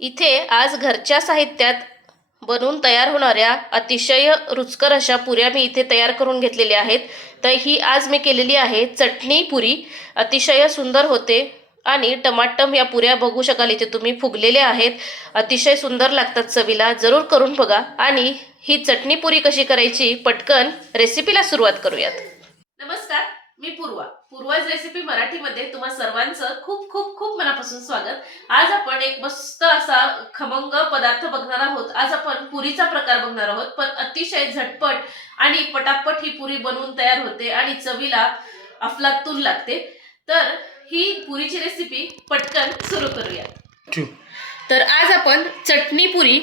इथे आज घरच्या साहित्यात बनवून तयार होणाऱ्या अतिशय रुचकर अशा पुऱ्या मी इथे तयार करून घेतलेल्या आहेत. तर ही आज मी केलेली आहे चटणी पुरी. अतिशय सुंदर होते आणि टमाटम या पुऱ्या बघू शकाल इथे तुम्ही फुगलेल्या आहेत. अतिशय सुंदर लागतात चवीला जरूर करून बघा. आणि ही चटणी पुरी कशी करायची पटकन रेसिपीला सुरुवात करूयात. मी पूर्वा. पूर्वाज रेसिपी मराठीमध्ये तुम्हा सर्वांचं खूप खूप खूप मनापासून स्वागत. आज आपण एक मस्त असा खमंग पदार्थ बघणार आहोत. आज आपण पुरीचा प्रकार बघणार आहोत पण अतिशय झटपट आणि पटापट ही पुरी बनवून तयार होते आणि चवीला अफलातून लागते. तर ही पुरीची रेसिपी पटकन सुरू करूया. तर आज आपण चटणी पुरी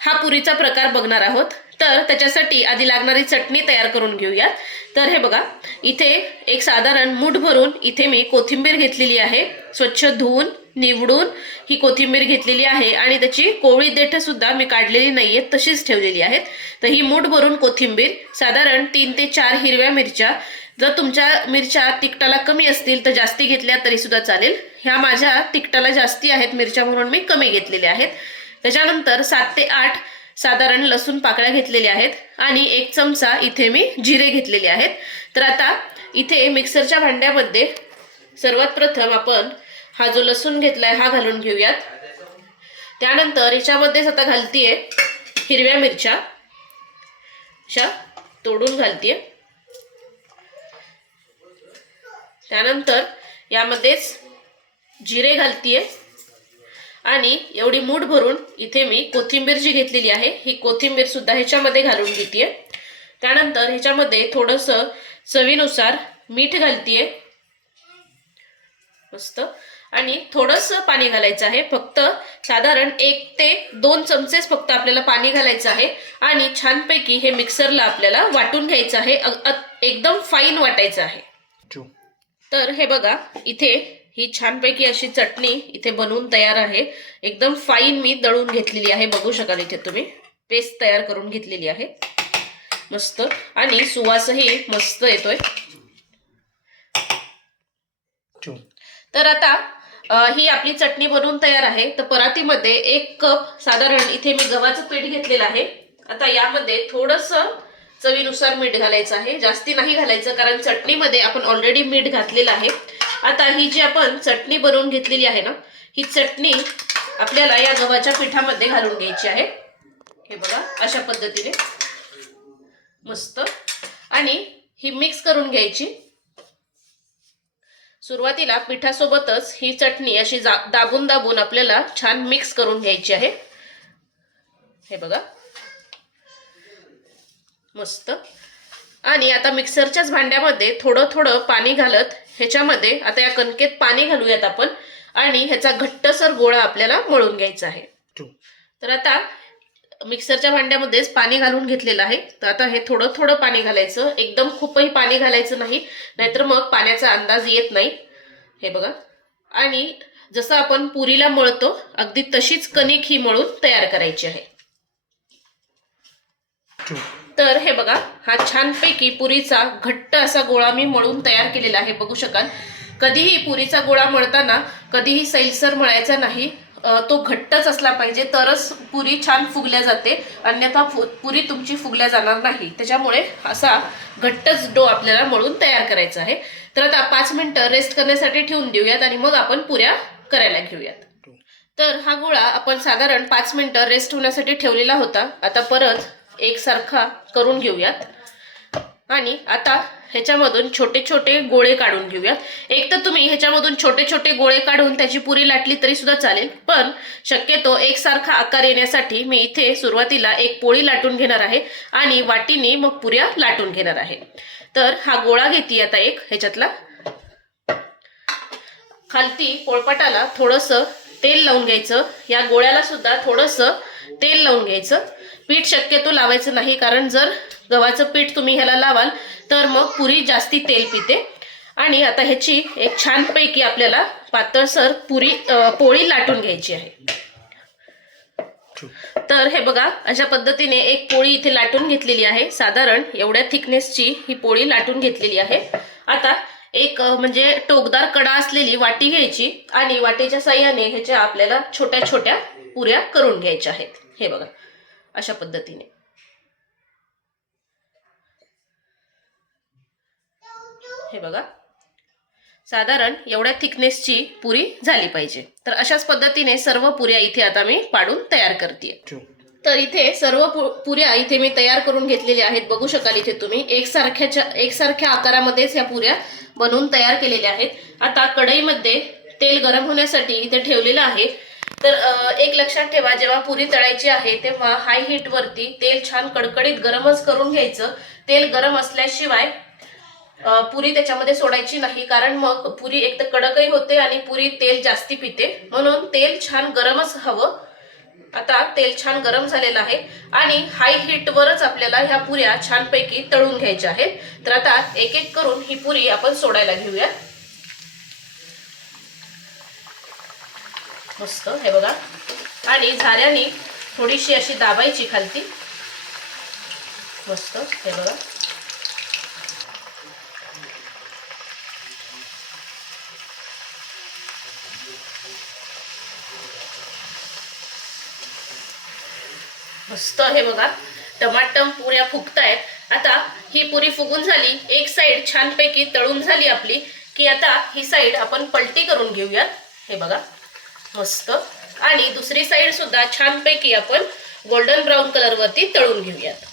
हा पुरीचा प्रकार बघणार आहोत. तर त्याच्यासाठी आधी लागणारी चटणी तयार करून घेऊयात. तर हे बघा इथे एक साधारण मूठ भरून इथे मी कोथिंबीर घेतलेली आहे. स्वच्छ धुवून निवडून ही कोथिंबीर घेतलेली आहे आणि त्याची कोवळी देठ सुद्धा मी काढलेली नाहीये तशीच ठेवलेली आहेत. तर ही मूठ भरून कोथिंबीर साधारण तीन ते चार हिरव्या मिरच्या. जर तुमच्या मिरच्या तिखटाला कमी असतील तर जास्ती घेतल्या तरी सुद्धा चालेल. ह्या माझ्या तिखटाला जास्ती आहेत मिरच्या म्हणून मी कमी घेतलेल्या आहेत. त्याच्यानंतर सात ते आठ साधारण लसूण पाकळ्या घेतलेल्या आहेत आणि एक चमचा इथे मी जिरे घेतलेले आहेत. तर आता इथे मिक्सरच्या भांड्यामध्ये सर्वात प्रथम आपण हा जो लसूण घेतलाय हा घालून घेऊयात. त्यानंतर याच्यामध्येच आता घालतीये हिरव्या मिरच्या. अशा तोडून घालतीये. त्यानंतर यामध्येच जिरे घालतीये. आणि एवढी मूठ भरून इथे मी कोथिंबीर जी घेतलेली आहे ही कोथिंबीर सुद्धा ह्याच्यामध्ये घालून घेते त्यानंतर ह्याच्यामध्ये थोडंसं चवीनुसार मीठ घालतीये. मस्त. आणि थोडंसं पाणी घालायचं आहे. फक्त साधारण एक ते दोन चमचेच फक्त आपल्याला पाणी घालायचं आहे. आणि छानपैकी हे मिक्सरला आपल्याला वाटून घ्यायचं आहे. एकदम फाईन वाटायचं आहे. तर हे बघा इथे ही छानपैकी अशी चटणी इथे बनवून तयार आहे. एकदम फाईन मी दळून घेतलेली आहे. बघू शकाल इथे तुम्ही. पेस्ट तयार करून घेतलेली आहे. मस्त. आणि सुवासही मस्त येतोय. तर आता अ, ही आपली चटणी बनवून तयार आहे. तर परातीमध्ये एक कप साधारण इथे मी गव्हाचं पीठ घेतलेलं आहे. आता यामध्ये थोडस चवीनुसार मीठ घालायचं आहे. जास्ती नाही घालायचं कारण चटणीमध्ये आपण ऑलरेडी मीठ घातलेलं आहे. आता ही जी आपण चटणी बनवून घेतलेली आहे ना ही चटणी आपल्याला या गव्हाच्या पिठामध्ये घालून घ्यायची आहे. हे बघा अशा पद्धतीने. मस्त. आणि ही मिक्स करून घ्यायची. सुरुवातीला पिठासोबतच ही चटणी अशी दाबून दाबून आपल्याला छान मिक्स करून घ्यायची आहे. हे बघा. मस्त. आणि आता मिक्सरच्याच भांड्यामध्ये थोडं थोडं पाणी घालत ह्याच्यामध्ये आता या कणकेत पाणी घालूयात आपण आणि ह्याचा घट्टसर गोळा आपल्याला मळून घ्यायचा आहे. तर आता मिक्सरच्या भांड्यामध्येच पाणी घालून घेतलेलं आहे. तर आता हे थोडं थोडं पाणी घालायचं. एकदम खूपही पाणी घालायचं नाही. नाहीतर मग पाण्याचा अंदाज येत नाही. हे बघा. आणि जसं आपण पुरीला मळतो अगदी तशीच कणिक ही मळून तयार करायची आहे. तर हे बघा हा छानपैकी पुरीचा घट्ट असा गोळा मी मळून तयार केलेला आहे बघू शकाल. कधीही पुरीचा गोळा मळताना कधीही सैलसर मळायचा नाही तो घट्टच असला पाहिजे तरच पुरी छान फुगल्या जाते अन्यथा फु पुरी तुमची फुगल्या जाणार नाही. त्याच्यामुळे असा घट्टच डो आपल्याला मळून तयार करायचा आहे. तर आता पाच मिनटं रेस्ट करण्यासाठी ठेवून देऊयात आणि मग आपण पुऱ्या करायला घेऊयात. तर हा गोळा आपण साधारण पाच मिनटं रेस्ट होण्यासाठी ठेवलेला होता. आता परत एकसारखा करून घेऊयात. आणि आता ह्याच्यामधून छोटे छोटे गोळे काढून घेऊयात. एक तर तुम्ही ह्याच्यामधून छोटे छोटे गोळे काढून त्याची पुरी लाटली तरी सुद्धा चालेल. पण शक्यतो एकसारखा आकार येण्यासाठी मी इथे सुरुवातीला एक पोळी लाटून घेणार आहे आणि वाटीने मग पुऱ्या लाटून घेणार आहे. तर हा गोळा घेते आता एक ह्याच्यातला. खालती पोळपाटाला थोडंसं तेल लावून घ्यायचं. या गोळ्याला सुद्धा थोडंसं तेल लावून घ्यायचं. पीठ शक्यतो लावायचं नाही कारण जर गव्हाचं पीठ तुम्ही ह्याला लावाल तर मग पुरी जास्ती तेल पिते. आणि आता ह्याची एक छानपैकी आपल्याला पातळसर पुरी पोळी लाटून घ्यायची आहे. तर हे बघा अशा पद्धतीने एक पोळी इथे लाटून घेतलेली आहे. साधारण एवढ्या थिकनेसची ही पोळी लाटून घेतलेली आहे. आता एक म्हणजे टोकदार कडा असलेली वाटी घ्यायची आणि वाटीच्या साह्याने ह्याच्या आपल्याला छोट्या छोट्या पुऱ्या करून घ्यायच्या आहेत. हे बघा अशा पद्धतीने. हे बघा. साधारण एवढ्या थिकनेसची पुरी झाली पाहिजे. तर अशाच पद्धतीने सर्व पुऱ्या इथे आता मी पाडून तयार करते तर इथे सर्व पुऱ्या इथे मी तयार करून घेतलेल्या आहेत. बघू शकाल इथे तुम्ही. एकसारख्याच्या एकसारख्या आकारामध्येच ह्या पुऱ्या बनवून तयार केलेल्या आहेत. आता कढईमध्ये तेल गरम होण्यासाठी इथे ठेवलेलं आहे. तर एक लक्षात ठेवा जेव्हा पुरी तळायची आहे तेव्हा हाय हीट वरती तेल छान कडकडीत गरमच करून घ्यायचं. तेल गरम असल्याशिवाय पुरी त्याच्यामध्ये सोडायची नाही कारण मग पुरी एक तर कडकही होते आणि पुरी तेल जास्ती पिते. म्हणून तेल छान गरमच हवं. आता तेल छान गरम झालेलं आहे आणि हाय हीटवरच आपल्याला ह्या पुऱ्या छानपैकी तळून घ्यायच्या आहेत. तर आता एक एक करून ही पुरी आपण सोडायला घेऊया मस्त हे बघा. आणि झाऱ्याने थोडीशी अशी दाबायची खालती. मस्त हे बघा. मस्त हे बघा. टमाटम पुऱ्या फुगतायत. आता ही पुरी फुगून झाली एक साइड छानपैकी तळून झाली आपली की आता ही साइड आपण पलटी करून घेऊयात. हे बघा. मस्त. आणि दुसरी साइड सुद्धा छानपैकी आपण गोल्डन ब्राऊन कलर वरती तळून घेऊयात.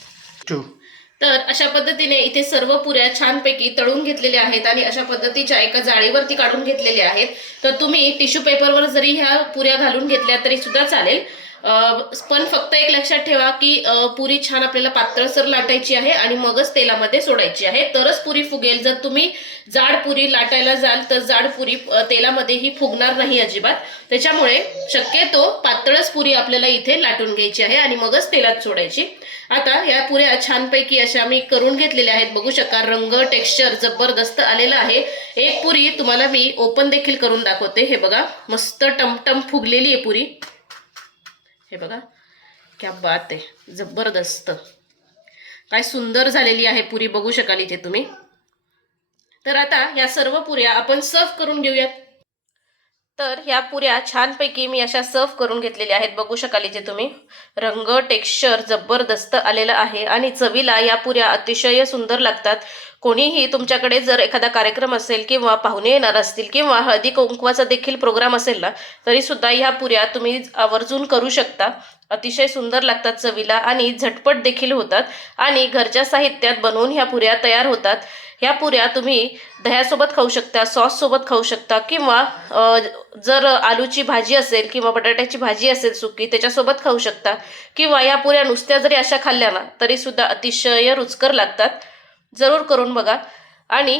तर अशा पद्धतीने इथे सर्व पुऱ्या छानपैकी तळून घेतलेल्या आहेत आणि अशा पद्धतीच्या एका जाळीवरती काढून घेतलेल्या आहेत. तर तुम्ही टिश्यू पेपरवर जरी ह्या पुऱ्या घालून घेतल्या तरी सुद्धा चालेल. पण फक्त एक लक्षात ठेवा की पुरी छान आपल्याला पातळसर लाटायची आहे आणि मगच तेलामध्ये सोडायची आहे. तरच पुरी फुगेल. जर तुम्ही जाड पुरी लाटायला जाल तर जाड पुरी तेलामध्येही तेलामध्ये ही फुगणार नाही अजिबात. त्याच्यामुळे शक्यतो पातळच पुरी आपल्याला इथे लाटून घ्यायची आहे आणि मगच तेलात सोडायची. आता या पुऱ्या छानपैकी अशा मी करून घेतलेल्या आहेत. बघू शका रंग टेक्स्चर जबरदस्त आलेलं आहे. एक पुरी तुम्हाला मी ओपन देखील करून दाखवते. हे बघा मस्त टमटम फुगलेली आहे पुरी. हे बघा क्या बात आहे. जबरदस्त. काय सुंदर झालेली आहे पुरी बघू शकाल इथे तुम्ही. तर आता या सर्व पुऱ्या आपण सर्व करून घेऊयात. तर ह्या पुऱ्या छानपैकी मी अशा सर्व करून घेतलेल्या आहेत. बघू शकाल इथे तुम्ही. रंग टेक्स्चर जबरदस्त आलेलं आहे आणि चवीला या पुऱ्या अतिशय सुंदर लागतात. कोणीही तुमच्याकडे जर एखादा कार्यक्रम असेल किंवा पाहुणे येणार असतील किंवा हळदी कुंकवाचा देखील प्रोग्राम असेल ना तरी सुद्धा ह्या पुऱ्या तुम्ही आवर्जून करू शकता. अतिशय सुंदर लागतात चवीला आणि झटपट देखील होतात आणि घरच्या साहित्यात बनवून ह्या पुऱ्या तयार होतात. ह्या पुऱ्या तुम्ही दह्यासोबत खाऊ शकता सॉससोबत खाऊ शकता किंवा जर आलूची भाजी असेल किंवा बटाट्याची भाजी असेल सुकी त्याच्यासोबत खाऊ शकता. किंवा या पुऱ्या नुसत्या जरी अशा खाल्ल्या ना तरीसुद्धा अतिशय रुचकर लागतात. जरूर करून बघा. आणि